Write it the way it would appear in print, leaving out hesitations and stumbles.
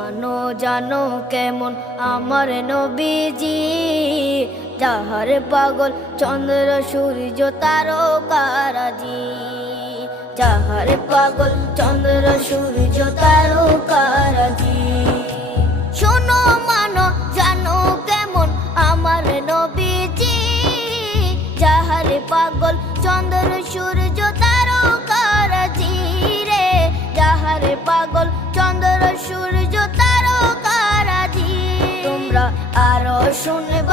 মানো জানো কেমন আমার নবীজি, যাহার পাগল চন্দ্র সূর্য তারকারাজি, যাহার পাগল চন্দ্র সূর্য তারকারাজি। শোনো মানো জানো কেমন আমার নবীজি, যাহার পাগল চন্দ্র সূর্য তারকারাজি রে, যাহার পাগল চন্দ্র সূর্য তারকারাজি। তোমরা আরো শুনবে